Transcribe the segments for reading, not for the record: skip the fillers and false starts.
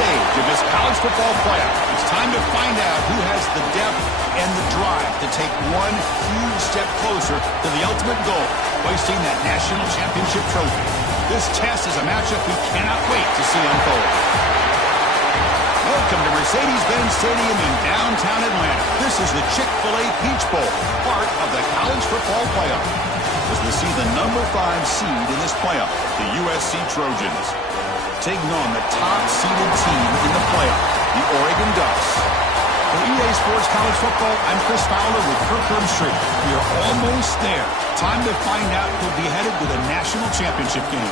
stage of this college football playoff. It's time to find out who has the depth and the drive to take one huge step closer to the ultimate goal, hoisting that national championship trophy. This test is a matchup we cannot wait to see unfold. Welcome to Mercedes-Benz Stadium in downtown Atlanta. This is the Chick-fil-A Peach Bowl, part of the college football playoff. As we see the number 5 seed in this playoff, the USC Trojans, taking on the top-seeded team in the playoff, the Oregon Ducks. For EA Sports College Football, I'm Chris Fowler with Kirk Herbstreit. We are almost there. Time to find out who'll be headed to the national championship game.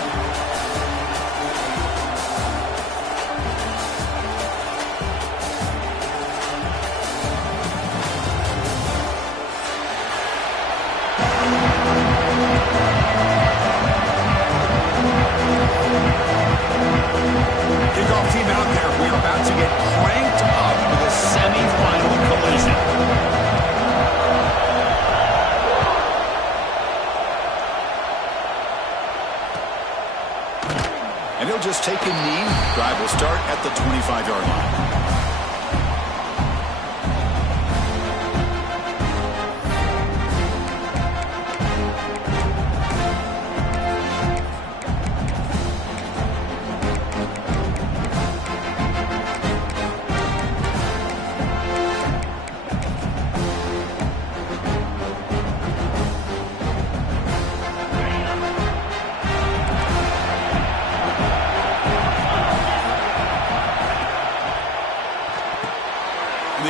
Kickoff team out there. We are about to get cranked up for the semifinal collision. And he'll just take a knee. Drive will start at the 25-yard line.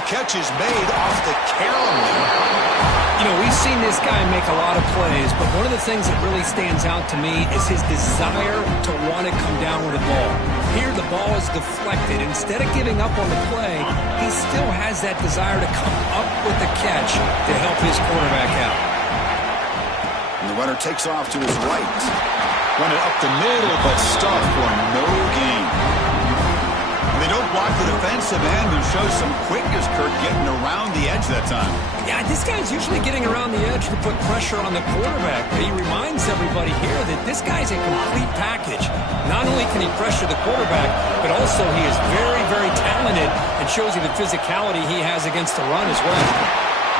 Catch is made off the Carolyn. You know, we've seen this guy make a lot of plays, but one of the things that really stands out to me is his desire to want to come down with the ball. Here, the ball is deflected. Instead of giving up on the play, he still has that desire to come up with the catch to help his quarterback out. And the runner takes off to his right. Run it up the middle, but stopped for no gain. They don't block the defensive end, who shows some quickness, Kirk, getting around the edge that time. Yeah, this guy's usually getting around the edge to put pressure on the quarterback. But he reminds everybody here that this guy's a complete package. Not only can he pressure the quarterback, but also he is very, very talented and shows you the physicality he has against the run as well.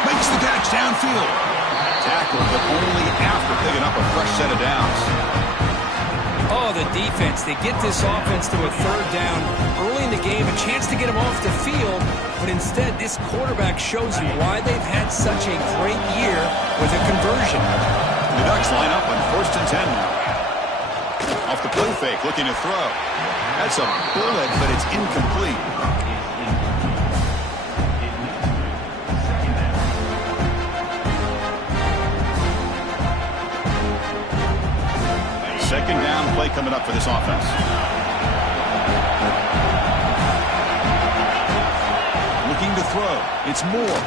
Makes the catch downfield. Tackled, but only after picking up a fresh set of downs. Oh, the defense. They get this offense to a third down early in the game, a chance to get him off the field, but instead this quarterback shows you why they've had such a great year with a conversion. The Ducks line up on 1st and 10 now. Off the play fake, looking to throw. That's a bullet, but it's incomplete. Second down play coming up for this offense. Looking to throw. It's Moore.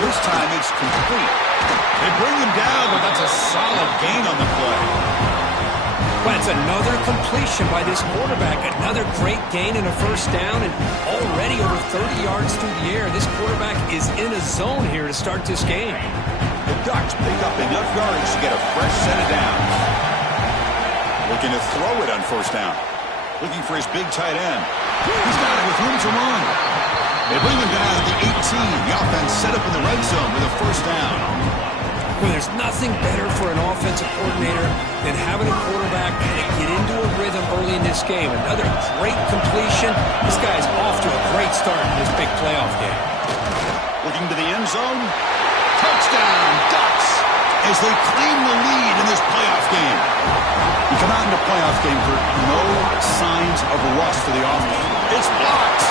This time it's complete. They bring him down, but that's a solid gain on the play. Well, it's another completion by this quarterback. Another great gain in a first down, and already over 30 yards through the air. This quarterback is in a zone here to start this game. The Ducks pick up enough yards to get a fresh set of downs. Looking to throw it on 1st down. Looking for his big tight end. He's got it with room to run. They bring him down at the 18. The offense set up in the red zone with a 1st down. Well, there's nothing better for an offensive coordinator than having a quarterback to get into a rhythm early in this game. Another great completion. This guy's off to a great start in this big playoff game. Looking to the end zone. Touchdown, Ducks, as they claim the lead in this playoff game. You come out in the playoff game for no signs of rust for the offense. It's blocked.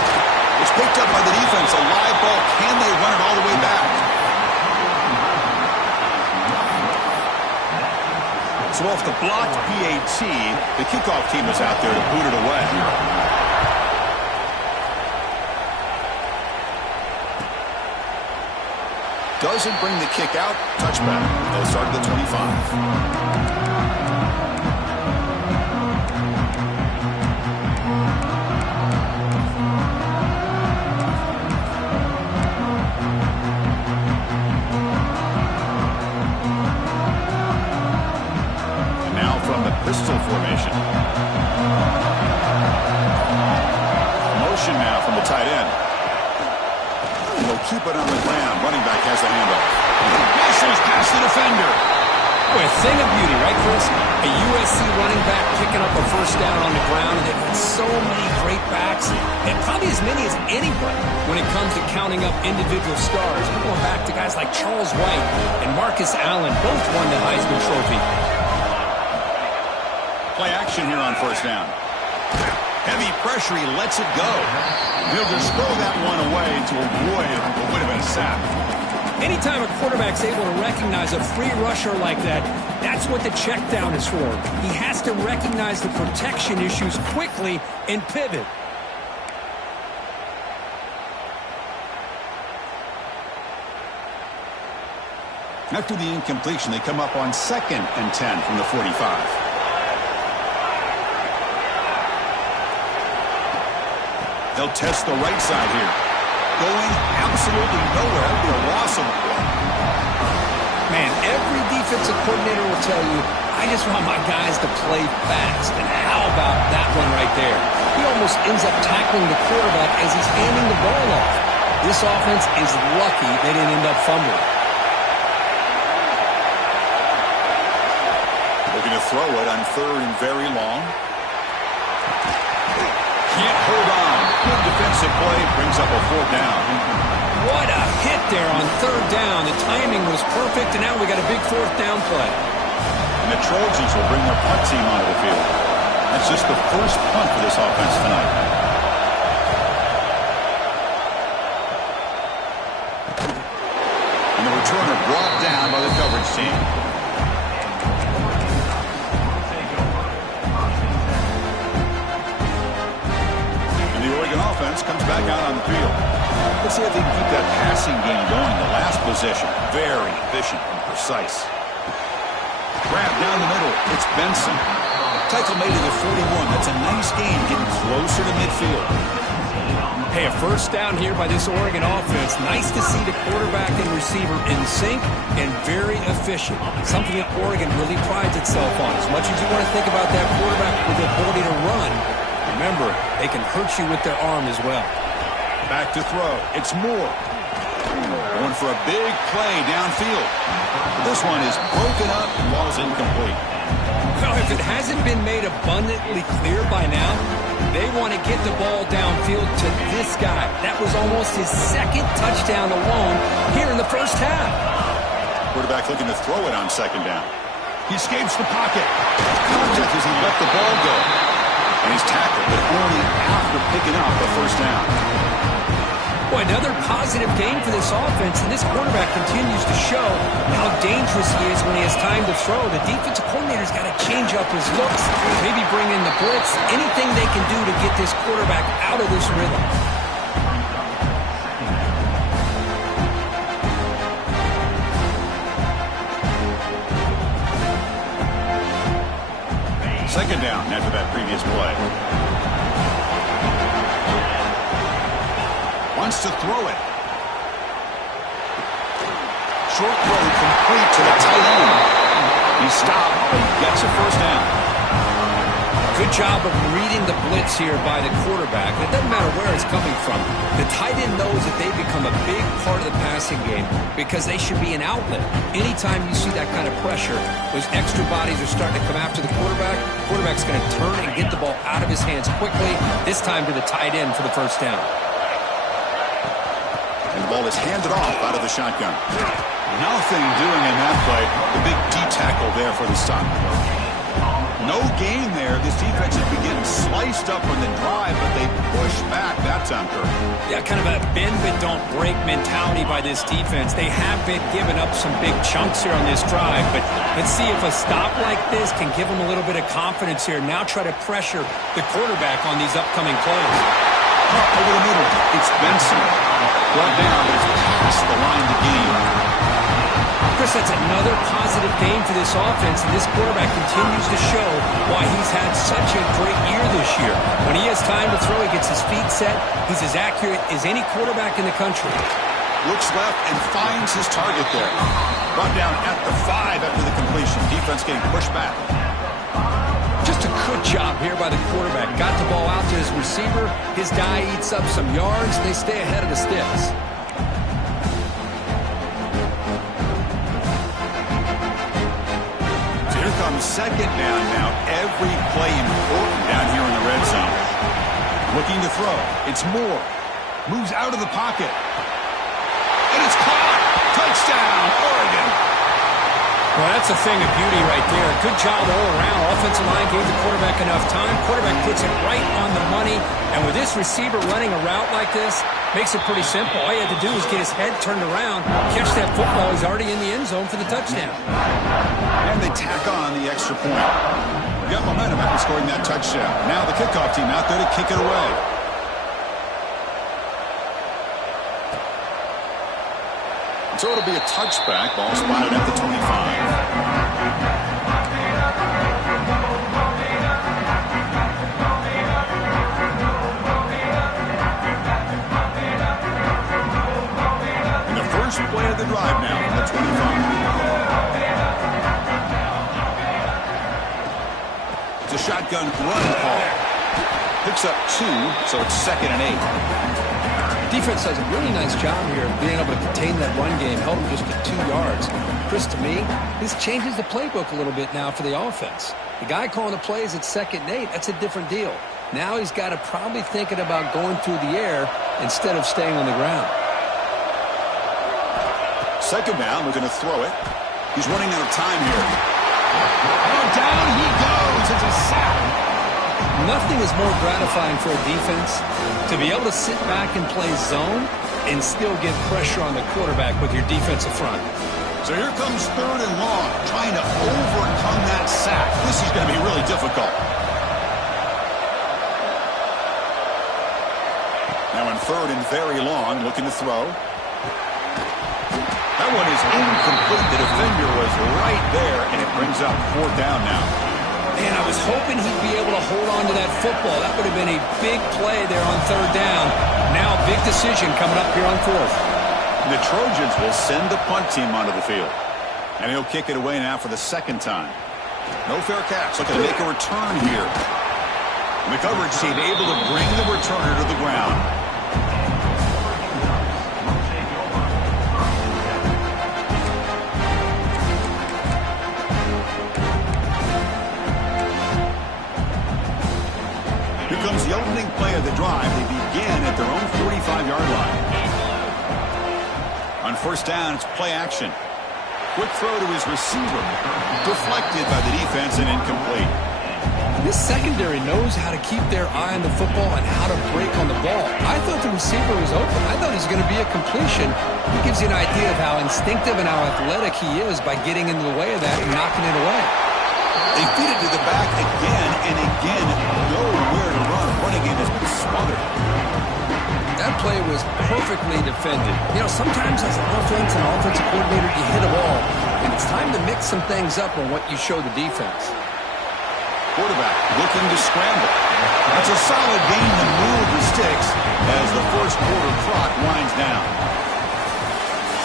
It's picked up by the defense. A live ball. Can they run it all the way back? So off the blocked PAT, the kickoff team is out there to boot it away. Doesn't bring the kick out. Touchback. They'll start at the 25. Pistol formation. motion now from the tight end. And they'll keep it on the ground. Running back has the handoff. Misses past the defender. Boy, a thing of beauty, right, Chris? A USC running back picking up a first down on the ground, and they've got so many great backs, and probably as many as anybody when it comes to counting up individual stars. We're going back to guys like Charles White and Marcus Allen, both won the Heisman Trophy. Play action here on first down. Heavy pressure, he lets it go. He'll just throw that one away to avoid what would have been a sack. Anytime a quarterback's able to recognize a free rusher like that, that's what the check down is for. He has to recognize the protection issues quickly and pivot. After the incompletion, they come up on 2nd and 10 from the 45. They'll test the right side here. Going absolutely nowhere. That'll be a loss of the play. Man, every defensive coordinator will tell you, I just want my guys to play fast. And how about that one right there? He almost ends up tackling the quarterback as he's handing the ball off. This offense is lucky they didn't end up fumbling. Looking to throw it on 3rd and very long. Can't hold on. Good defensive play. Brings up a 4th down. What a hit there on 3rd down. The timing was perfect, and now we got a big 4th down play. And the Trojans will bring their punt team onto the field. That's just the first punt for this offense tonight. And the returner brought down by the coverage team. Offense comes back out on the field. Let's see if they can keep that passing game going. The last possession, very efficient and precise. Grab down the middle. It's Benson. Tackle made to the 41. That's a nice gain, getting closer to midfield. Hey, a first down here by this Oregon offense. Nice to see the quarterback and receiver in sync and very efficient. Something that Oregon really prides itself on. As much as you want to think about that quarterback with the ability to run, remember, they can hurt you with their arm as well. Back to throw. It's Moore. Going for a big play downfield. This one is broken up and ball's incomplete. Well, if it hasn't been made abundantly clear by now, they want to get the ball downfield to this guy. That was almost his 2nd touchdown alone here in the first half. Quarterback looking to throw it on 2nd down. He escapes the pocket. Contact as he let the ball go. And he's tackled, but only after picking up the first down. Boy, another positive game for this offense, and this quarterback continues to show how dangerous he is when he has time to throw. The defensive coordinator's got to change up his looks, maybe bring in the blitz, anything they can do to get this quarterback out of this rhythm. Second down after that previous play. Wants to throw it. Short throw complete to the tight end. He stopped, but he gets a first down. Good job of reading the blitz here by the quarterback. It doesn't matter where it's coming from. The tight end knows that they become a big part of the passing game because they should be an outlet. Anytime you see that kind of pressure, those extra bodies are starting to come after the quarterback's going to turn and get the ball out of his hands quickly, this time to the tight end for the first down. And the ball is handed off out of the shotgun. Nothing doing in that play. The big D tackle there for the stop. No gain there. This defense has been getting sliced up on the drive, but they push back that time, Kirk. Yeah, kind of a bend but don't break mentality by this defense. They have been giving up some big chunks here on this drive, but let's see if a stop like this can give them a little bit of confidence here. Now try to pressure the quarterback on these upcoming plays. Over the middle, it's Benson. Brought down, but it's past the line to gain. Chris, that's another positive game for this offense, and this quarterback continues to show why he's had such a great year this year. When he has time to throw, he gets his feet set. He's as accurate as any quarterback in the country. Looks left and finds his target there. Brought down at the 5 after the completion. Defense getting pushed back. Just Just a good job here by the quarterback. Got the ball out to his receiver. His guy eats up some yards. They stay ahead of the sticks. So here comes second down now. Every play important down here in the red zone. Looking to throw. It's Moore. Moves out of the pocket. And it's caught. Touchdown, Oregon. Well, that's a thing of beauty right there. Good job all around. Offensive line gave the quarterback enough time. Quarterback puts it right on the money. And with this receiver running a route like this, makes it pretty simple. All you had to do was get his head turned around, catch that football. He's already in the end zone for the touchdown. And they tack on the extra point. Got momentum after scoring that touchdown. Now the kickoff team out there to kick it away. So it'll be a touchback. Ball spotted at the 25. And the first play of the drive now from the 25. It's a shotgun run call. Picks up 2, so it's 2nd and 8. Defense does a really nice job here of being able to contain that run game, held him just to 2 yards. Chris, to me, this changes the playbook a little bit now for the offense. The guy calling the plays at 2nd and 8, that's a different deal. Now he's got to probably thinking about going through the air instead of staying on the ground. Second down, we're going to throw it. He's running out of time here. Oh, down he goes. It's a sack. Nothing is more gratifying for a defense to be able to sit back and play zone and still get pressure on the quarterback with your defensive front. So here comes 3rd and long, trying to overcome that sack. This is going to be really difficult. Now in 3rd and very long, looking to throw. That one is incomplete. The defender was right there, and it brings up 4th down now. Man, I was hoping he'd be able to hold on to that football. That would have been a big play there on 3rd down. Now a big decision coming up here on 4th. The Trojans will send the punt team onto the field. And he'll kick it away now for the 2nd time. No fair catch. Looking to make a return here. And the coverage team able to bring the returner to the ground. Here comes the opening play of the drive. They begin at their own 45-yard line. On 1st down, it's play action. Quick throw to his receiver. Deflected by the defense and incomplete. This secondary knows how to keep their eye on the football and how to break on the ball. I thought the receiver was open. I thought it was going to be a completion. It gives you an idea of how instinctive and how athletic he is by getting into the way of that and knocking it away. They feed it to the back again and again. Nowhere to run. Running game has been smothered. That play was perfectly defended. You know, sometimes as an offensive coordinator, you hit a ball, and it's time to mix some things up on what you show the defense. Quarterback looking to scramble. That's a solid gain to move the sticks as the first quarter clock winds down.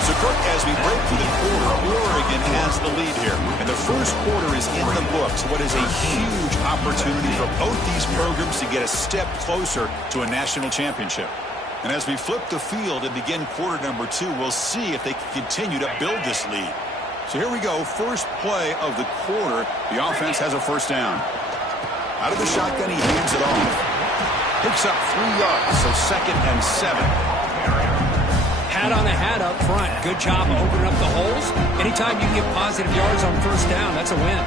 So, Kirk, as we break through the quarter, Oregon has the lead here. And the first quarter is in the books. What is a huge opportunity for both these programs to get a step closer to a national championship. And as we flip the field and begin quarter number 2, we'll see if they can continue to build this lead. So here we go. First play of the quarter. The offense has a 1st down. Out of the shotgun, he hands it off. Picks up 3 yards, so 2nd and 7. Hat on a hat up front. Good job of opening up the holes. Anytime you can get positive yards on 1st down, that's a win.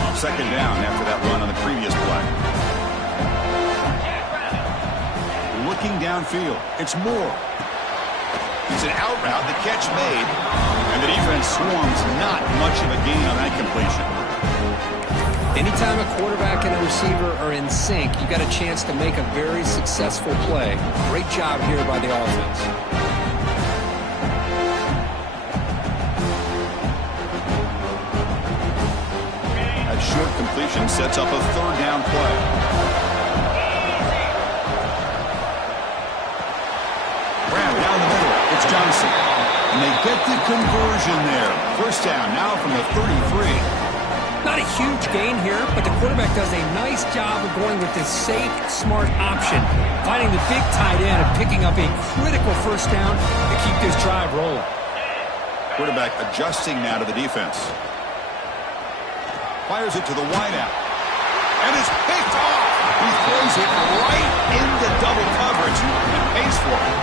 On 2nd down after that run on the previous play. Looking downfield. It's Moore. It's an out route. The catch made. And the defense swarms. Not much of a gain on that completion. Anytime a quarterback and a receiver are in sync, you got a chance to make a very successful play. Great job here by the offense. That short completion sets up a 3rd down play. Grab down the middle. It's Johnson. And they get the conversion there. First down now from the 33. Not a huge gain here, but the quarterback does a nice job of going with this safe, smart option, finding the big tight end and picking up a critical first down to keep this drive rolling. Quarterback adjusting now to the defense. Fires it to the wideout. And it's picked off. He throws it right into double coverage and pays for it.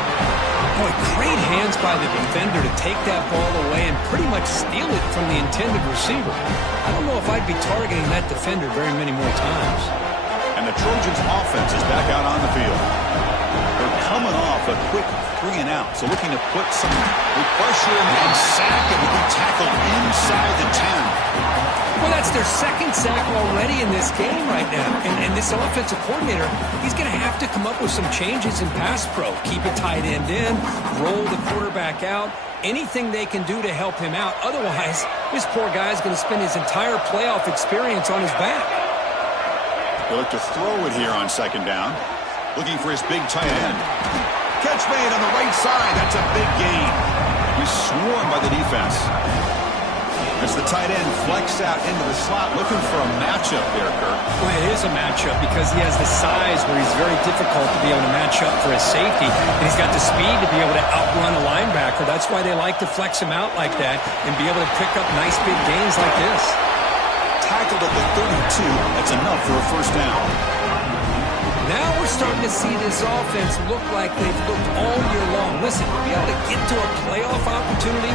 Boy, great hands by the defender to take that ball away and pretty much steal it from the intended receiver. I don't know if I'd be targeting that defender very many more times. And the Trojans' offense is back out on the field. They're coming off a quick 3 and out, so looking to put some pressure and sack it with the tackle inside the 10. Well, that's their second sack already in this game right now. And this offensive coordinator, he's going to have to come up with some changes in pass pro. Keep a tight end in, roll the quarterback out, anything they can do to help him out. Otherwise, this poor guy is going to spend his entire playoff experience on his back. He'll look to throw it here on second down. Looking for his big tight end. Catch made on the right side. That's a big gain. He's swarmed by the defense. As the tight end flexed out into the slot, looking for a matchup there, Kirk. Well, it is a matchup because he has the size where he's very difficult to be able to match up for his safety. And he's got the speed to be able to outrun a linebacker. That's why they like to flex him out like that and be able to pick up nice big gains like this. Tackled at the 32. That's enough for a first down. Now we're starting to see this offense look like they've looked all year long. Listen, to be able to get to a playoff opportunity,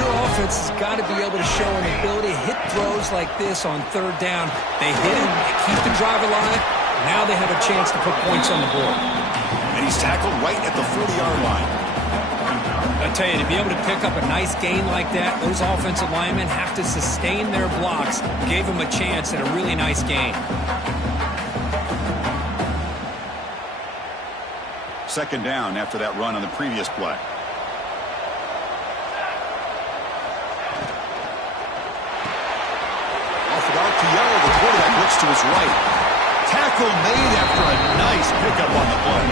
your offense has got to be able to show an ability to hit throws like this on third down. They hit it, they keep the drive alive. Now they have a chance to put points on the board. And he's tackled right at the 40-yard line. I tell you, to be able to pick up a nice gain like that, those offensive linemen have to sustain their blocks. Gave them a chance at a really nice gain. Second down after that run on the previous play. Off the RPO, the quarterback looks to his right. Tackle made after a nice pickup on the play.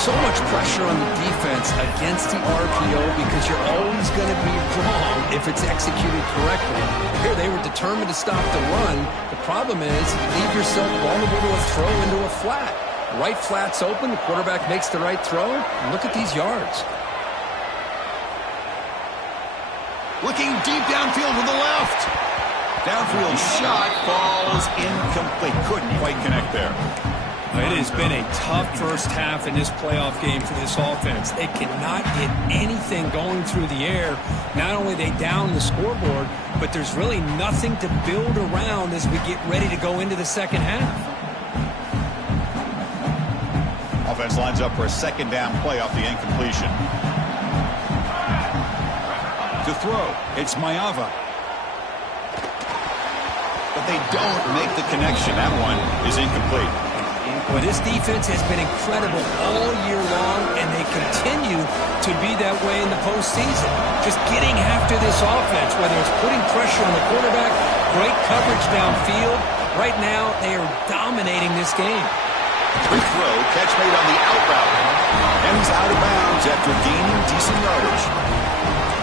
So much pressure on the defense against the RPO because you're always going to be wrong if it's executed correctly. Here they were determined to stop the run. The problem is you leave yourself vulnerable to a throw into a flat. Right flat's open, the quarterback makes the right throw, and look at these yards. Looking deep downfield to the left. Downfield shot falls incomplete. Couldn't quite connect there. It has been a tough first half in this playoff game for this offense. They cannot get anything going through the air. Not only are they down the scoreboard, but there's really nothing to build around as we get ready to go into the second half. Offense lines up for a second down play off the incompletion. To throw, it's Maiava. But they don't make the connection. That one is incomplete. Well, this defense has been incredible all year long, and they continue to be that way in the postseason. Just getting after this offense, whether it's putting pressure on the quarterback, great coverage downfield. Right now, they are dominating this game. Quick throw, catch made on the out route. And he's out of bounds after gaining decent yardage.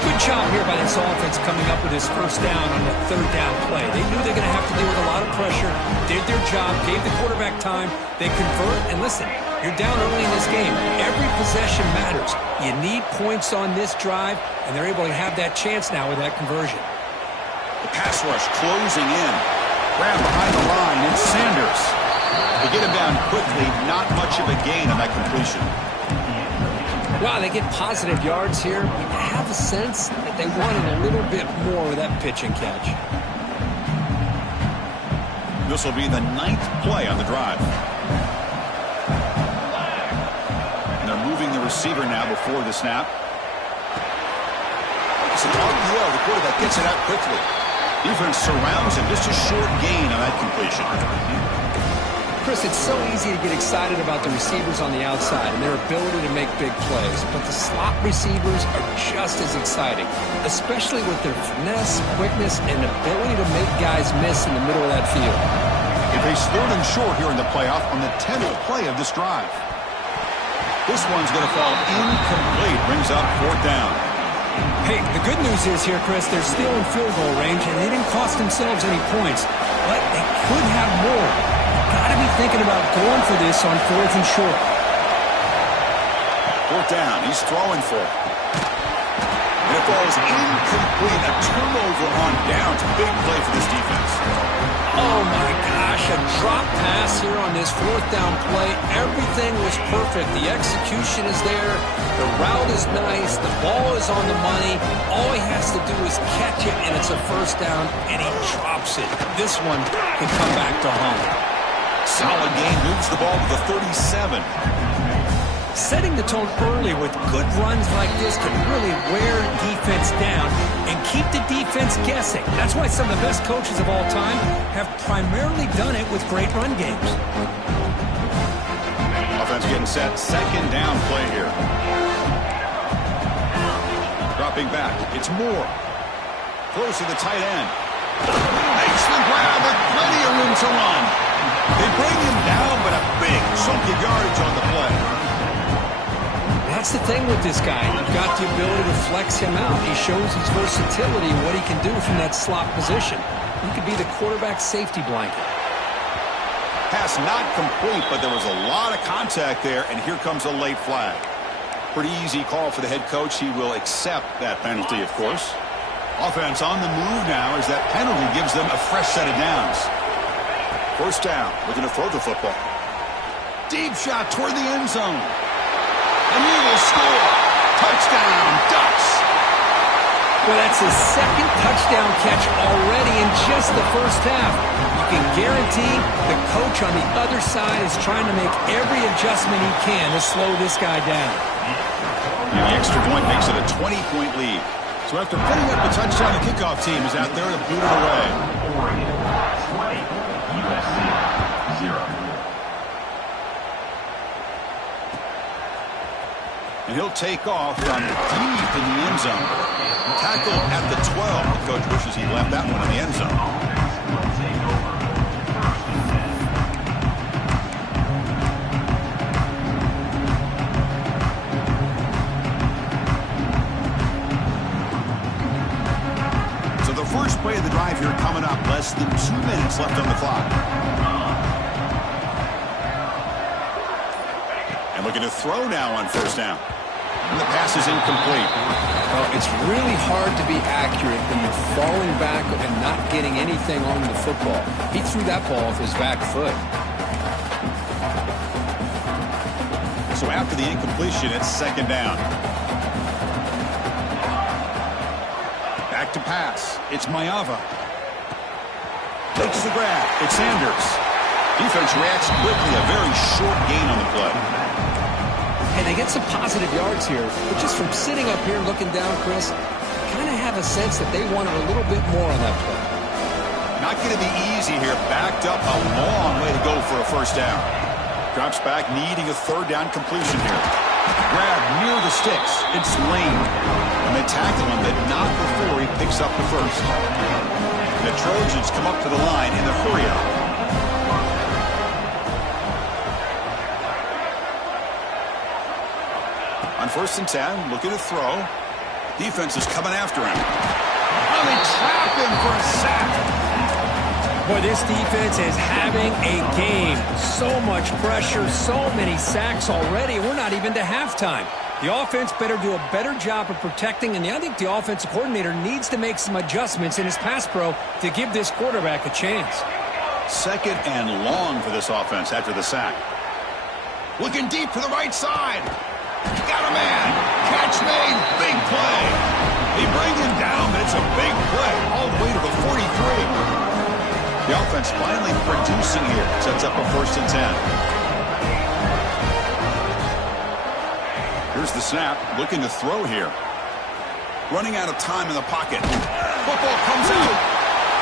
Good job here by this offense coming up with his first down on the third down play. They knew they're going to have to deal with a lot of pressure, did their job, gave the quarterback time, they convert, and listen, you're down early in this game. Every possession matters. You need points on this drive, and they're able to have that chance now with that conversion. The pass rush closing in. Grab behind the line, it's Sanders. They get him down quickly, not much of a gain on that completion. Wow, they get positive yards here. You have a sense that they wanted a little bit more with that pitch and catch. This will be the 9th play on the drive. And they're moving the receiver now before the snap. It's an RPO. The quarterback gets it out quickly. Defense surrounds him. Just a short gain on that completion. Chris, it's so easy to get excited about the receivers on the outside and their ability to make big plays, but the slot receivers are just as exciting, especially with their finesse, quickness, and ability to make guys miss in the middle of that field. It pays 3rd and short here in the playoff on the 10th play of this drive. This one's going to fall incomplete. Brings up 4th down. Hey, the good news is here, Chris, they're still in field goal range, and they didn't cost themselves any points. But they could have more. You've got to be thinking about going for this on 4th and short. 4th down. He's throwing for it. And it falls incomplete. A turnover on downs. Big play for this defense. Oh, my gosh. A drop pass here on this 4th down play. Everything was perfect. The execution is there. The route is nice. The ball is on the money. All he has to do is catch it, and it's a 1st down, and he drops it. This one could come back to home. Solid game. Moves the ball to the 37. Setting the tone early with good runs like this can really wear defense down and keep the defense guessing. That's why some of the best coaches of all time have primarily done it with great run games. Offense getting set. 2nd down play here. Dropping back. It's Moore. Throws to the tight end. Makes the grab with plenty of room to run. They bring him down, but a big chunk of yardage on the play. That's the thing with this guy. You've got the ability to flex him out. He shows his versatility and what he can do from that slot position. He could be the quarterback's safety blanket. Pass not complete, but there was a lot of contact there, and here comes a late flag. Pretty easy call for the head coach. He will accept that penalty, of course. Offense on the move now as that penalty gives them a fresh set of downs. 1st down, looking to throw the football. Deep shot toward the end zone. And he will score. Touchdown, Ducks. Well, that's his 2nd touchdown catch already in just the 1st half. You can guarantee the coach on the other side is trying to make every adjustment he can to slow this guy down. And the extra point makes it a 20-point lead. So after putting up the touchdown, the kickoff team is out there to boot it away. Oregon 20, USC 0. And he'll take off from deep in the end zone. Tackle at the 12. The coach wishes he left that one in the end zone. So the first play of the drive here coming up. Less than 2 minutes left on the clock. And looking to throw now on 1st down. And the pass is incomplete. Well, it's really hard to be accurate when you're falling back and not getting anything on the football. He threw that ball with his back foot. So after the incompletion, it's 2nd down. Back to pass. It's Mayava. Takes the grab. It's Sanders. Defense reacts quickly. A very short gain on the play. And they get some positive yards here, but just from sitting up here looking down, Chris, kind of have a sense that they wanted a little bit more on that play. Not going to be easy here. Backed up a long way to go for a 1st down. Drops back, needing a 3rd down completion here. Grab near the sticks. It's Lane. And they tackle him, but not before he picks up the 1st. The Trojans come up to the line in the hurry-up. On 1st and 10, looking to throw. Defense is coming after him. Oh, they trap him for a sack. Boy, this defense is having a game. So much pressure, so many sacks already. We're not even to halftime. The offense better do a better job of protecting, and I think the offensive coordinator needs to make some adjustments in his pass pro to give this quarterback a chance. 2nd and long for this offense after the sack. Looking deep for the right side. Got a man. Catch made. Big play. They bring him down, but it's a big play all the way to the 43. The offense finally producing here. Sets up a 1st and 10. Here's the snap. Looking to throw here. Running out of time in the pocket. Football comes out.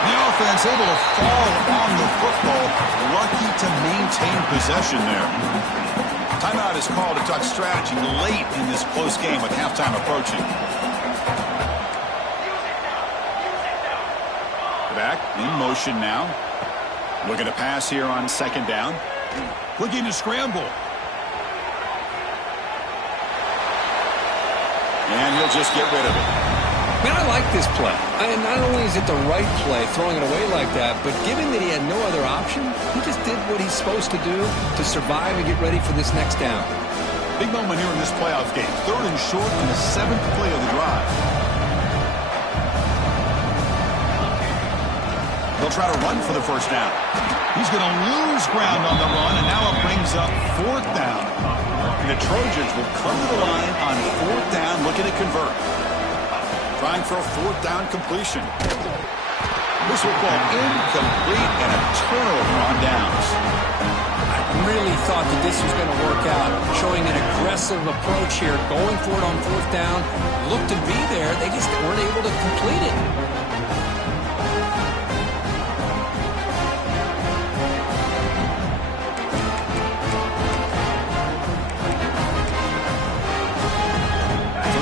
The offense able to fall on the football. Lucky to maintain possession there. Timeout is called to talk strategy late in this close game with halftime approaching. Back in motion now. Looking to pass here on 2nd down. Looking to scramble. And he'll just get rid of it. Man, I like this play. Not only is it the right play, throwing it away like that, but given that he had no other option, he just did what he's supposed to do to survive and get ready for this next down. Big moment here in this playoff game. 3rd and short on the 7th play of the drive. They'll try to run for the first down. He's going to lose ground on the run, and now it brings up 4th down. And the Trojans will come to the line on 4th down, looking to convert. Trying for a 4th down completion. This will fall incomplete and a turnover on downs. I really thought that this was going to work out, showing an aggressive approach here, going for it on 4th down. Looked to be there. They just weren't able to complete it.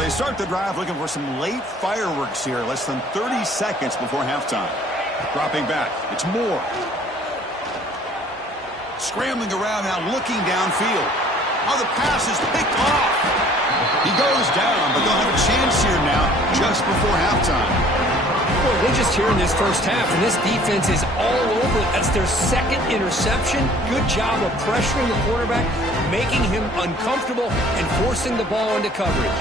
Start the drive looking for some late fireworks here. Less than 30 seconds before halftime. Dropping back. It's Moore. Scrambling around now, looking downfield. Oh, the pass is picked off. He goes down, but they'll have a chance here now just before halftime. Boy, we're just here in this first half, and this defense is all over it. That's their 2nd interception. Good job of pressuring the quarterback, making him uncomfortable, and forcing the ball into coverage.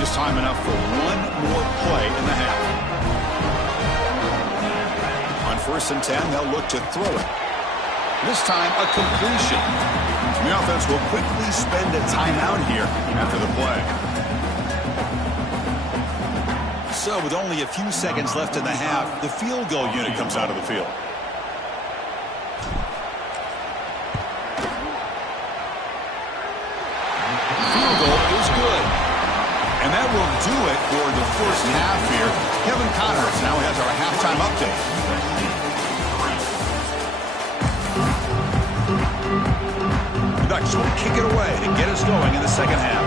Just time enough for one more play in the half. On 1st and 10, they'll look to throw it. This time, a completion. The offense will quickly spend a timeout here after the play. So, with only a few seconds left in the half, the field goal unit comes out of the field. Field goal is good. And that will do it for the first half here. Kevin Connors now has our halftime update. The Ducks will kick it away and get us going in the second half.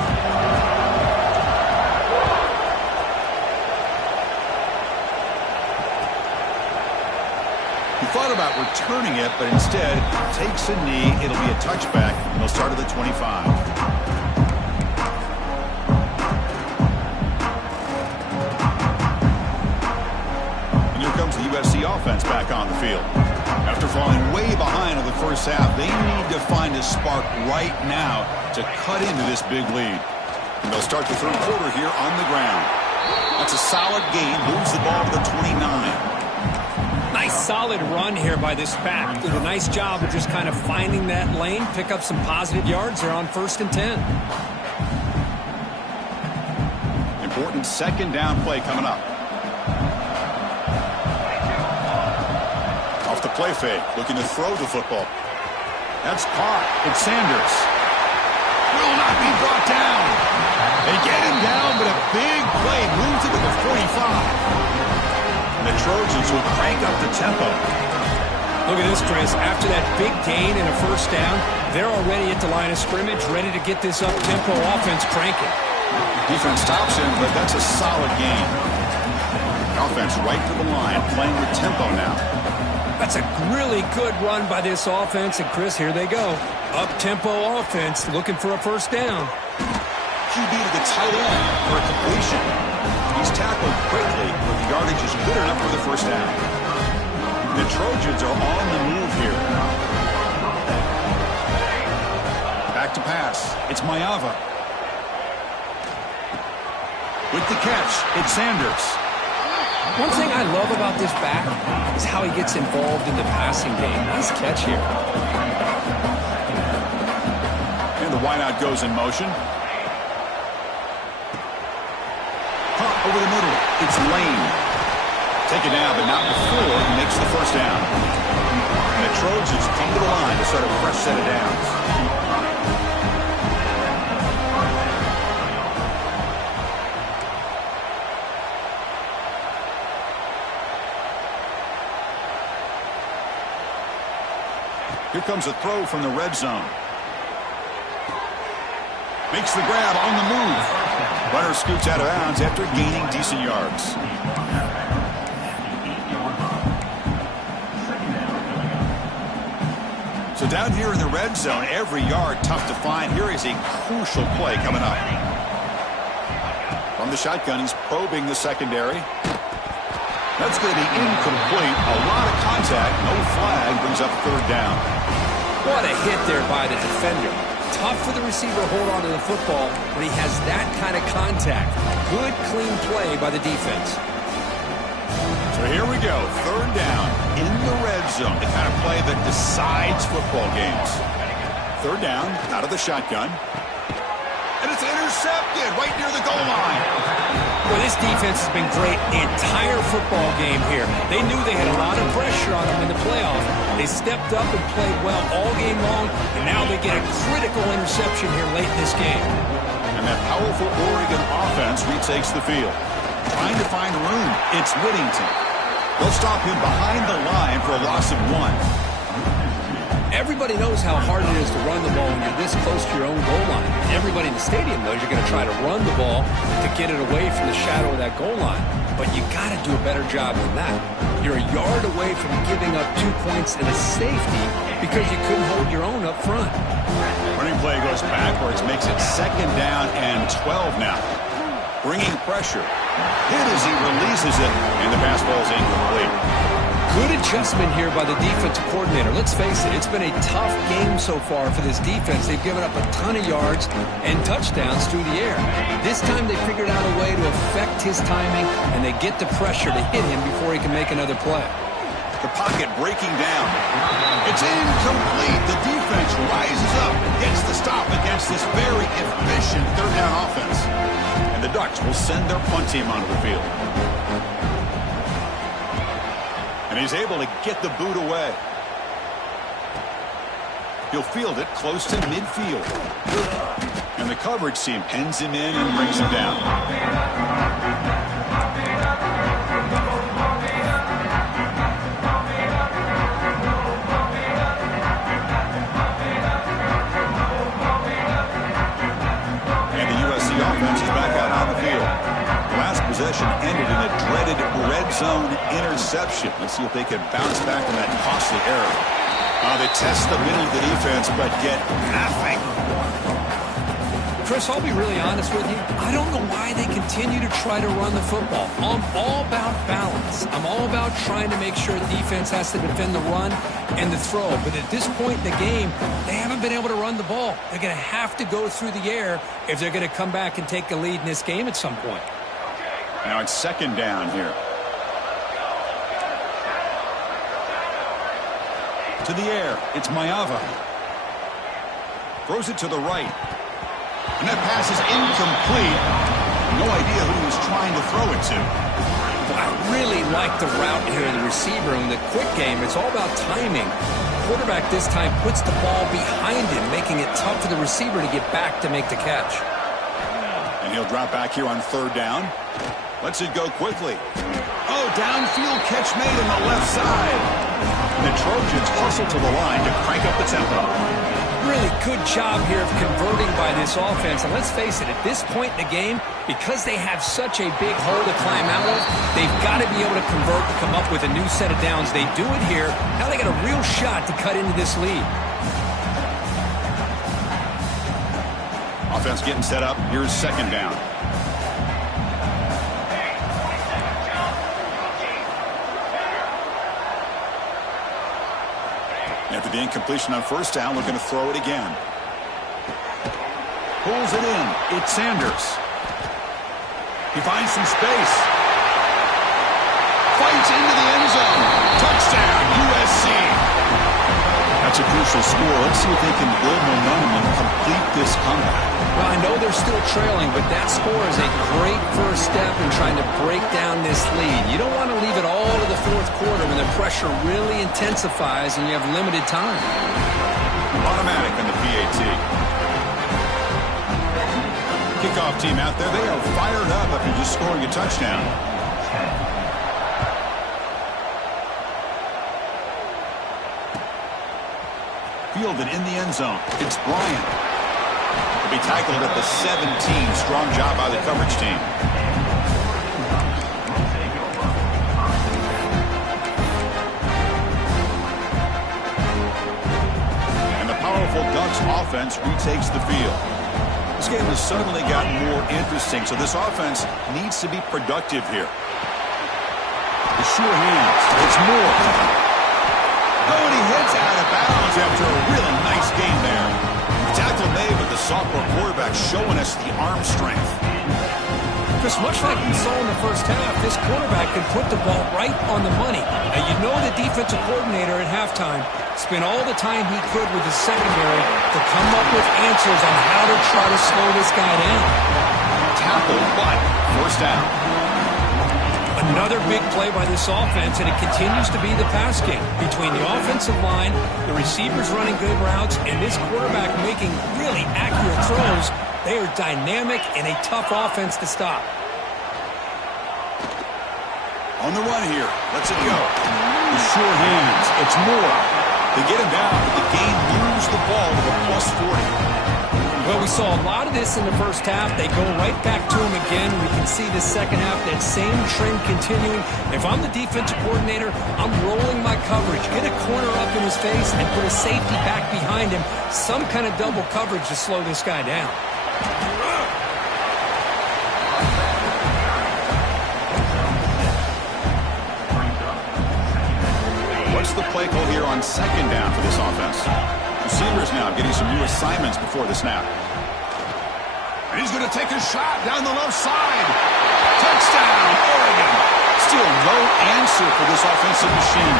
He thought about returning it, but instead takes a knee. It'll be a touchback, and they'll start at the 25. The USC offense back on the field. After falling way behind in the first half, they need to find a spark right now to cut into this big lead. And they'll start the 3rd quarter here on the ground. That's a solid gain. Moves the ball to the 29. Nice solid run here by this back. Did a nice job of just kind of finding that lane, pick up some positive yards there on 1st and 10. Important 2nd down play coming up. The play fake, looking to throw the football. That's caught. It's Sanders. Will not be brought down. They get him down, but a big play moves it to the 45. And the Trojans will crank up the tempo. Look at this, Chris. After that big gain and a 1st down, they're already at the line of scrimmage, ready to get this up-tempo offense cranking. Defense stops him, but that's a solid gain. Offense right to the line, playing with tempo now. That's a really good run by this offense, and Chris, here they go. Up-tempo offense, looking for a 1st down. QB to the tight end for a completion. He's tackled quickly, but the yardage is good enough for the 1st down. The Trojans are on the move here. Back to pass. It's Mayava. With the catch, it's Sanders. One thing I love about this back is how he gets involved in the passing game. Nice catch here. And the wideout goes in motion. Pop over the middle. It's Lane. Taken down, but not before he makes the 1st down. And the Trojans come to the line to start a fresh set of downs. Here comes a throw from the red zone. Makes the grab on the move. Runner scoots out of bounds after gaining decent yards. So down here in the red zone, every yard tough to find. Here is a crucial play coming up. From the shotgun, he's probing the secondary. That's going to be incomplete. A lot of contact. No flag. Brings up third down. What a hit there by the defender. Tough for the receiver to hold on to the football when he has that kind of contact. Good, clean play by the defense. So here we go. Third down in the red zone. The kind of play that decides football games. Third down out of the shotgun. And it's intercepted right near the goal line. Well, this defense has been great the entire football game here. They knew they had a lot of pressure on them in the playoff. They stepped up and played well all game long, and now they get a critical interception here late in this game. And that powerful Oregon offense retakes the field. Trying to find room. It's Whittington. They'll stop him behind the line for a loss of 1. Everybody knows how hard it is to run the ball when you're this close to your own goal line. Everybody in the stadium knows you're going to try to run the ball to get it away from the shadow of that goal line. But you got to do a better job than that. You're a yard away from giving up 2 points and a safety because you couldn't hold your own up front. Running play goes backwards, makes it second down and 12 now. Bringing pressure. Hit as he releases it, and the pass ball is incomplete. Good adjustment here by the defensive coordinator. Let's face it, it's been a tough game so far for this defense. They've given up a ton of yards and touchdowns through the air. This time they figured out a way to affect his timing, and they get the pressure to hit him before he can make another play. The pocket breaking down. It's incomplete. The defense rises up, gets the stop against this very efficient third down offense. And the Ducks will send their punt team onto the field. And he's able to get the boot away. He'll field it close to midfield. And the coverage team pins him in and brings him down. And the USC offense is back out on the field. Last possession ended in a dreaded red zone interception. Let's see if they can bounce back from that costly error. They test the middle of the defense, but get nothing. Chris, I'll be really honest with you. I don't know why they continue to try to run the football. I'm all about balance. I'm all about trying to make sure the defense has to defend the run and the throw. But at this point in the game, they haven't been able to run the ball. They're going to have to go through the air if they're going to come back and take a lead in this game at some point. Now it's second down here. To the air. It's Mayava. Throws it to the right. And that pass is incomplete. No idea who he was trying to throw it to. I really like the route here of the receiver. In the quick game, it's all about timing. The quarterback this time puts the ball behind him, making it tough for the receiver to get back to make the catch. And he'll drop back here on third down. Lets it go quickly. Oh, downfield catch made on the left side. The Trojans hustle to the line to crank up the tempo. Really good job here of converting by this offense. And let's face it, at this point in the game, because they have such a big hole to climb out of, they've got to be able to convert and come up with a new set of downs. They do it here. Now they got a real shot to cut into this lead. Offense getting set up. Here's second down. After the incompletion on first down, we're going to throw it again. Pulls it in. It's Sanders. He finds some space. Fights into the end zone. Touchdown, USC. That's a crucial score. Let's see if they can build momentum and complete this comeback. Well, I know they're still trailing, but that score is a great first step in trying to break down this lead. You don't want to leave it all to the fourth quarter when the pressure really intensifies and you have limited time. Automatic on the PAT. Kickoff team out there, they are fired up after just scoring a touchdown. Fielded in the end zone. It's Bryant. To be tackled at the 17. Strong job by the coverage team. And the powerful Ducks offense retakes the field. This game has suddenly gotten more interesting, so this offense needs to be productive here. The sure hands. It's Moore. Oh, and he heads out of bounds after a really nice game there. Tackle made with the sophomore quarterback showing us the arm strength. Just much like we saw in the first half, this quarterback can put the ball right on the money. Now, you know the defensive coordinator at halftime spent all the time he could with the secondary to come up with answers on how to try to slow this guy down. Tackle, but first down. Another big play by this offense, and it continues to be the pass game. Between the offensive line, the receivers running good routes, and this quarterback making really accurate throws, they are dynamic and a tough offense to stop. On the run here. Let's it go. The sure hands. It's Moore. They get him down, but the game moves the ball to the +40. Well, we saw a lot of this in the first half. They go right back to him again. We can see the second half, that same trend continuing. If I'm the defensive coordinator, I'm rolling my coverage. Get a corner up in his face and put a safety back behind him. Some kind of double coverage to slow this guy down. What's the play call here on second down for this offense? Receivers now getting some new assignments before the snap. And he's going to take a shot down the left side. Touchdown, Oregon. Still no answer for this offensive machine.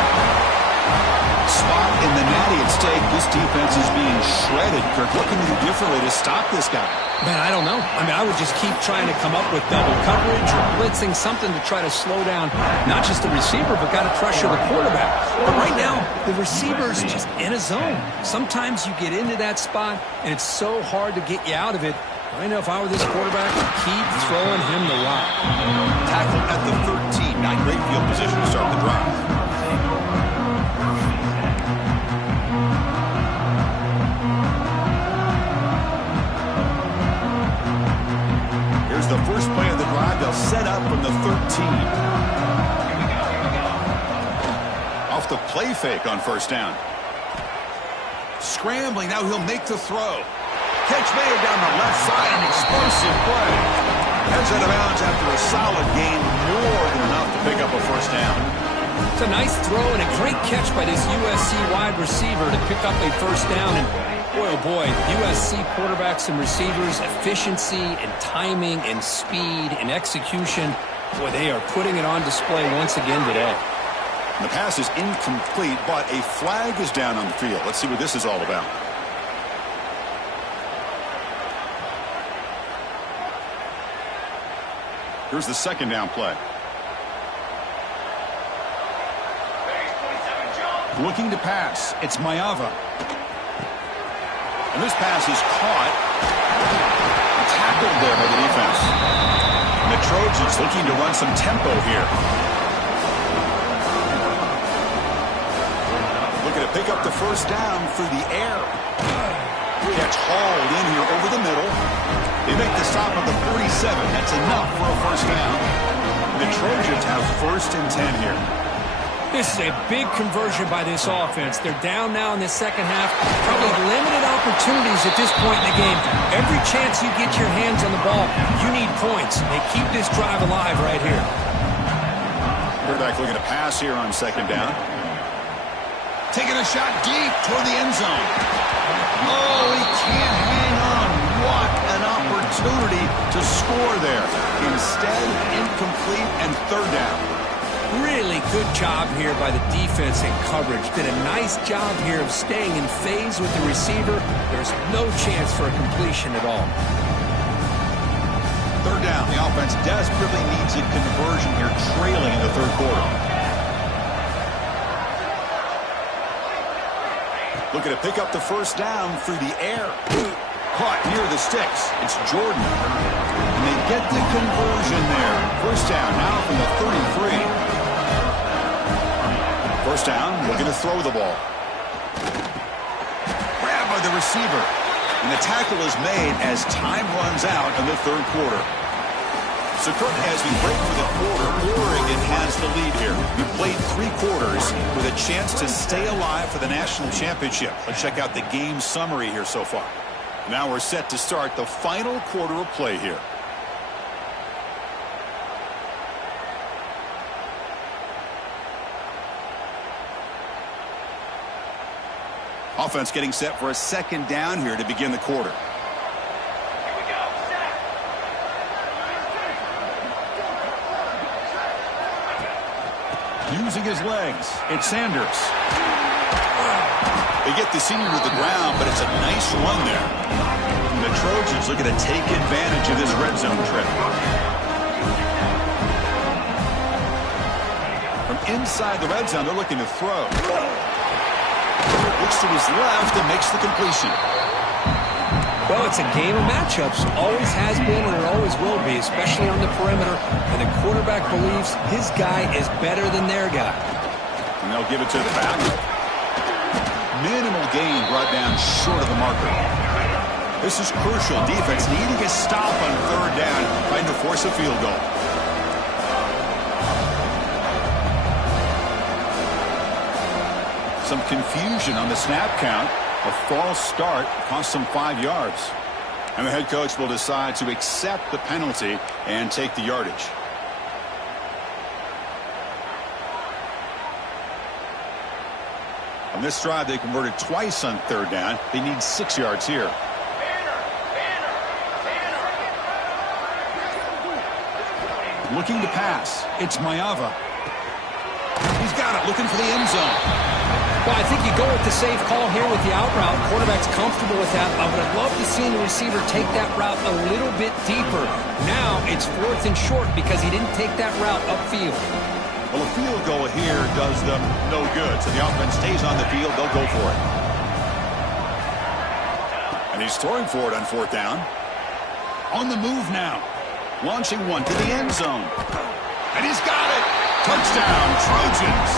Spot in the natty at stake. This defense is being shredded. Kirk, what can you do differently to stop this guy? Man, I don't know. I mean, I would just keep trying to come up with double coverage or blitzing, something to try to slow down not just the receiver, but got to pressure the quarterback. But right now, the receiver's just in a zone. Sometimes you get into that spot, and it's so hard to get you out of it. I know if I were this quarterback, I'd keep throwing him the rock. Tackle at the 13. Not great field position to start the drive. The first play of the drive, they'll set up from the 13. Off the play fake on first down. Scrambling, now he'll make the throw. Catch made down the left side, an explosive play. Heads out of bounds after a solid gain, more than enough to pick up a first down. It's a nice throw and a great catch by this USC wide receiver to pick up a first down. And boy, oh boy, USC quarterbacks and receivers, efficiency and timing and speed and execution. Boy, they are putting it on display once again today. The pass is incomplete, but a flag is down on the field. Let's see what this is all about. Here's the second down play. Looking to pass. It's Maiava. And this pass is caught. Tackled there by the defense. And the Trojans looking to run some tempo here. Looking to pick up the first down through the air. Catch hauled in here over the middle. They make the stop at the 47. That's enough for a first down. The Trojans have first and 10 here. This is a big conversion by this offense. They're down now in the second half. Probably limited opportunities at this point in the game. Every chance you get your hands on the ball, you need points. They keep this drive alive right here. Quarterback looking to pass here on second down. Taking a shot deep toward the end zone. Oh, he can't hang on. What an opportunity to score there. Instead, incomplete and third down. Really good job here by the defense in coverage. Did a nice job here of staying in phase with the receiver. There's no chance for a completion at all. Third down. The offense desperately needs a conversion here, trailing in the third quarter. Looking to pick up the first down through the air. Caught near the sticks. It's Jordan. And they get the conversion there. First down now from the 33. First down, looking to throw the ball. Grabbed by the receiver. And the tackle is made as time runs out in the third quarter. So, Kirk, as we break for the quarter, Oregon has the lead here. We played 3 quarters with a chance to stay alive for the national championship. Let's check out the game summary here so far. Now we're set to start the final quarter of play here. Offense getting set for a second down here to begin the quarter. Here we go. Set. Using his legs, it's Sanders. They get the senior to the ground, but it's a nice run there. And the Trojans looking to take advantage of this red zone trip. From inside the red zone, they're looking to throw. Looks to his left and makes the completion. Well, it's a game of matchups. Always has been and it always will be, especially on the perimeter. And the quarterback believes his guy is better than their guy. And they'll give it to the back. Minimal gain brought down short of the marker. This is crucial. Defense needing a stop on third down, trying to force a field goal. Some confusion on the snap count. A false start cost them 5 yards. And the head coach will decide to accept the penalty and take the yardage. On this drive, they converted twice on third down. They need 6 yards here. Looking to pass. It's Mayava. He's got it, looking for the end zone. Well, I think you go with the safe call here with the out route. Quarterback's comfortable with that, but I'd love to see the receiver take that route a little bit deeper. Now it's 4th and short because he didn't take that route upfield. Well, a field goal here does them no good, so the offense stays on the field. They'll go for it. And he's throwing for it on 4th down. On the move now. Launching one to the end zone. And he's got it. Touchdown, Trojans.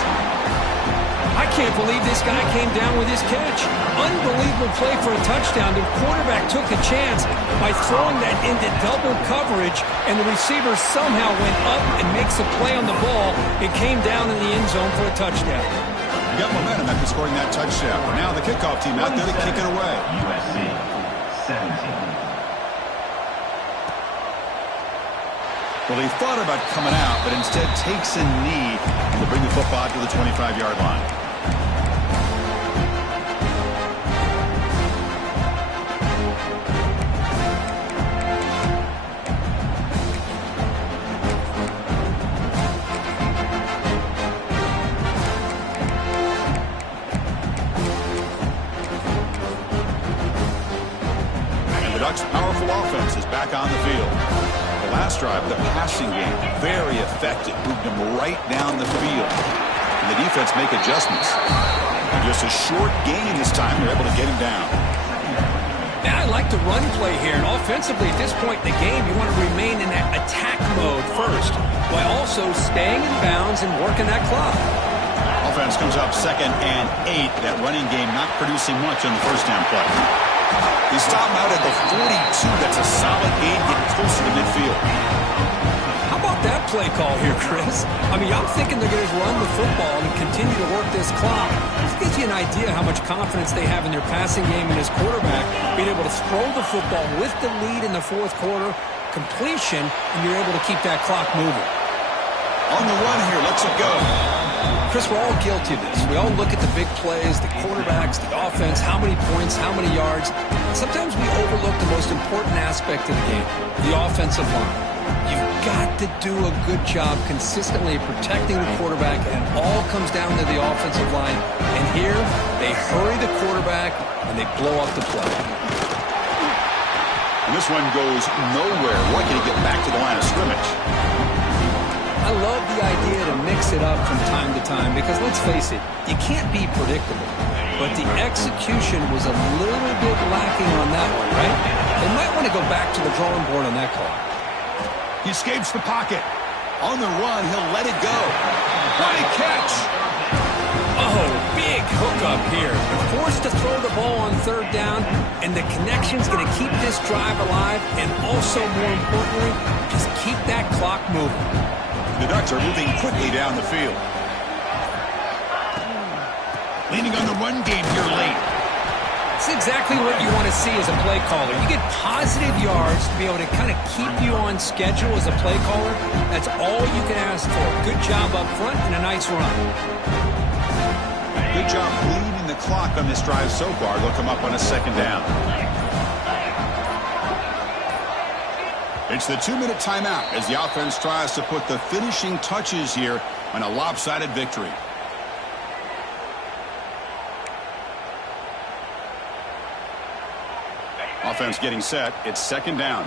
I can't believe this guy came down with his catch. Unbelievable play for a touchdown. The quarterback took a chance by throwing that into double coverage, and the receiver somehow went up and makes a play on the ball. It came down in the end zone for a touchdown. You got momentum after scoring that touchdown. Now the kickoff team out there to kick it away. USC 17. Well, he thought about coming out, but instead takes a knee to bring the football to the 25-yard line. And the Ducks' powerful offense is back on the field. Last drive, the passing game, very effective. Moved them right down the field. And the defense make adjustments. And just a short gain this time, they're able to get him down. And I like the run play here. And offensively, at this point in the game, you want to remain in that attack mode first, while also staying in bounds and working that clock. Offense comes up 2nd and 8. That running game not producing much on the first down play. He stopped out at the 42. That's a solid gain, getting closer to midfield. How about that play call here, Chris? I mean, I'm thinking they're going to run the football and continue to work this clock. This gives you an idea how much confidence they have in their passing game and his quarterback, being able to throw the football with the lead in the 4th quarter, completion, and you're able to keep that clock moving. On the run here, lets it go. Chris, we're all guilty of this. We all look at the big plays, the quarterbacks, the offense, how many points, how many yards. Sometimes we overlook the most important aspect of the game, the offensive line. You've got to do a good job consistently protecting the quarterback, and it all comes down to the offensive line. And here, they hurry the quarterback, and they blow up the play. And this one goes nowhere. Lucky to get back to the line of scrimmage. I love the idea to mix it up from time to time because, let's face it, you can't be predictable. But the execution was a little bit lacking on that one, right? They might want to go back to the drawing board on that call. He escapes the pocket. On the run, he'll let it go. What a catch! Oh, big hookup here. They're forced to throw the ball on 3rd down, and the connection's going to keep this drive alive, and also, more importantly, just keep that clock moving. The Ducks are moving quickly down the field. Leaning on the run game here late. It's exactly what you want to see as a play caller. You get positive yards to be able to kind of keep you on schedule as a play caller. That's all you can ask for. Good job up front and a nice run. Good job bleeding the clock on this drive so far. They'll come up on a second down. It's the 2-minute timeout as the offense tries to put the finishing touches here on a lopsided victory. Offense getting set. It's second down.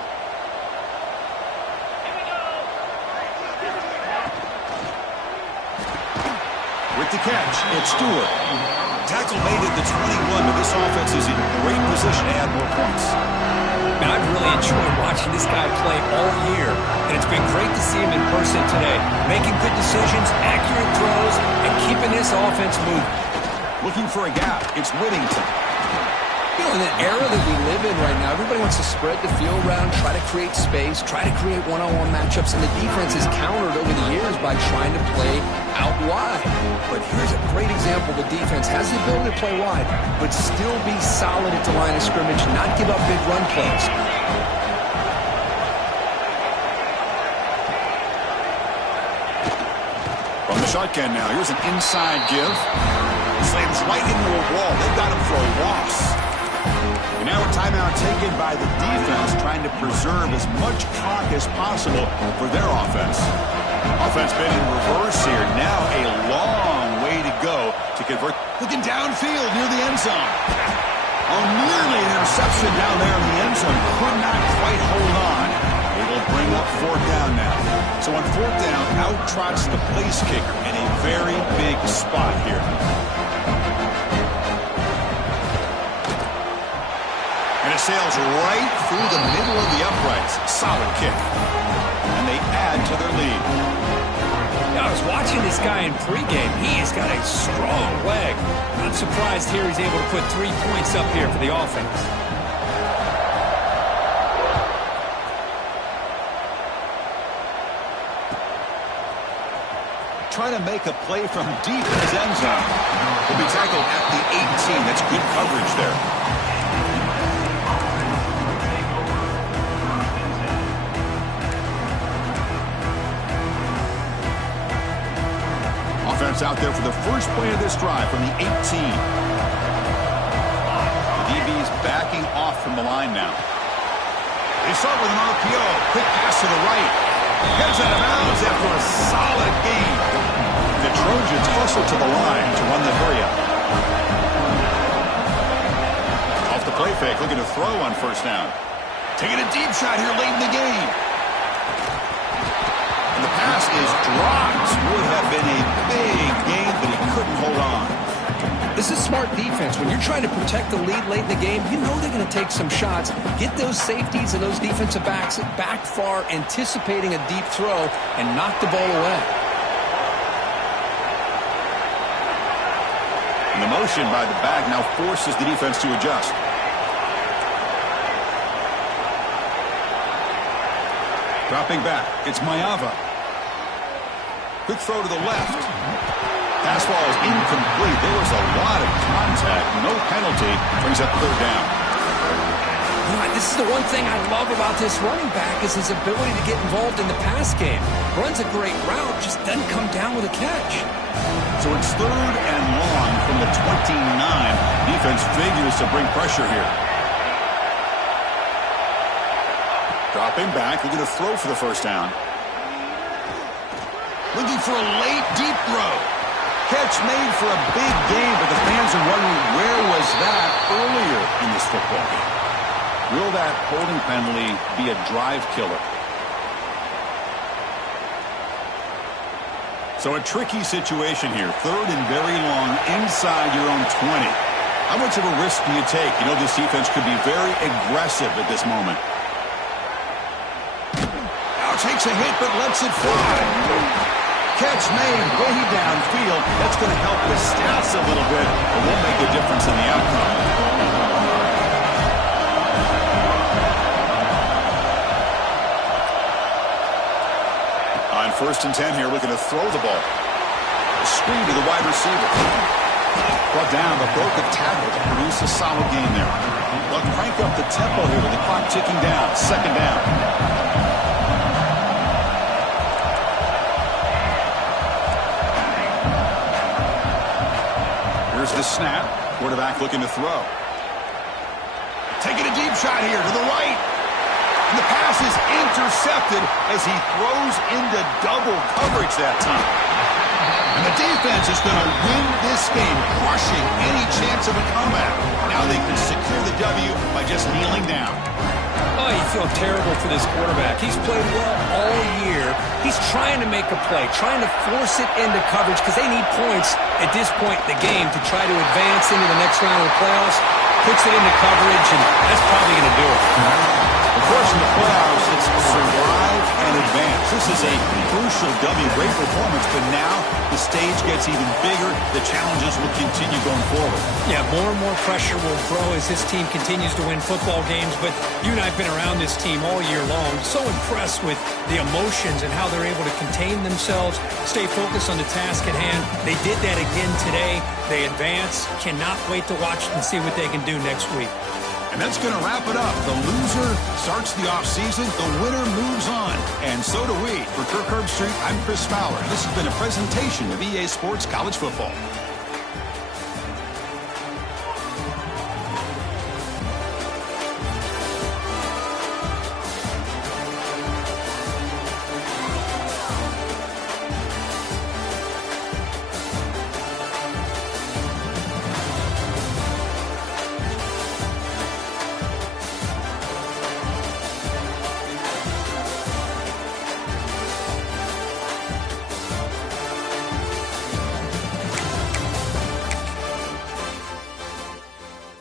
With the catch, it's Stewart. Tackle made at the 21, but this offense is in great position to add more points. Now, I've really enjoyed watching this guy play all year, and it's been great to see him in person today. Making good decisions, accurate throws, and keeping this offense moving. Looking for a gap. It's Whittington. You know, in the era that we live in right now, everybody wants to spread the field around, try to create space, try to create one-on-one matchups, and the defense is countered over the years by trying to play out wide. But here's a great example. The defense has the ability to play wide, but still be solid at the line of scrimmage, not give up big run plays. From the shotgun now, here's an inside give. Slams right into a wall. They've got him for a loss. And now a timeout taken by the defense, trying to preserve as much clock as possible for their offense. Offense been in reverse here. Now a long way to go to convert. Looking downfield near the end zone. Oh, nearly an interception down there in the end zone. Could not quite hold on. They will bring up fourth down now. So on fourth down, out trots the place kicker in a very big spot here. And it sails right through the middle of the uprights. Solid kick. And they add to their lead. I was watching this guy in pregame. He has got a strong leg. Not surprised here he's able to put 3 points up here for the offense. Trying to make a play from deep in his end zone. Will be tackled at the 18. That's good coverage there. Offense out there for the first play of this drive from the 18. The DB's backing off from the line now. They start with an RPO. Quick pass to the right. Heads out of bounds after a solid gain. The Trojans hustle to the line to run the hurry up. Off the play fake, looking to throw on first down. Taking a deep shot here late in the game. And the pass is dropped. Would have been a big gain, but he couldn't hold on. This is smart defense. When you're trying to protect the lead late in the game, you know they're going to take some shots. Get those safeties and those defensive backs back far, anticipating a deep throw, and knock the ball away. And the motion by the back now forces the defense to adjust. Dropping back, it's Mayava. Quick throw to the left. Pass ball is incomplete. There was a lot of contact. No penalty. Brings up third down. You know, this is the one thing I love about this running back is his ability to get involved in the pass game. Runs a great route, just doesn't come down with a catch. So it's third and long from the 29. Defense figures to bring pressure here. Dropping back, looking to throw for the first down. Looking for a late, deep throw. Catch made for a big game, but the fans are wondering where was that earlier in this football game. Will that holding penalty be a drive killer? So a tricky situation here. Third and very long inside your own 20. How much of a risk do you take? You know this defense could be very aggressive at this moment. Now takes a hit but lets it fly. Catch made way downfield. That's going to help the stats a little bit, but won't make a difference in the outcome. On 1st and 10 here, looking to throw the ball. A screen to the wide receiver. Brought down, but broke the tackle to produce a solid gain there. They'll crank up the tempo here with the clock ticking down. Second down. Here's the snap. Quarterback looking to throw. Taking a deep shot here to the right. And the pass is intercepted as he throws into double coverage that time. And the defense is going to win this game, crushing any chance of a comeback. Now they can secure the W by just kneeling down. Oh, you feel terrible for this quarterback. He's played well all year. He's trying to make a play, trying to force it into coverage because they need points at this point in the game to try to advance into the next round of the playoffs. Puts it into coverage, and that's probably going to do it. Of course, in the playoffs, it's survive and advance. This is a crucial W. Great performance, but now the stage gets even bigger. The challenges will continue going forward. Yeah, more and more pressure will grow as this team continues to win football games, but you and I have been around this team all year long. So impressed with the emotions and how they're able to contain themselves, stay focused on the task at hand. They did that again today. They advance. Cannot wait to watch and see what they can do next week. And that's going to wrap it up. The loser starts the offseason. The winner moves on. And so do we. For Kirk Herbstreit, I'm Chris Fowler. This has been a presentation of EA Sports College Football.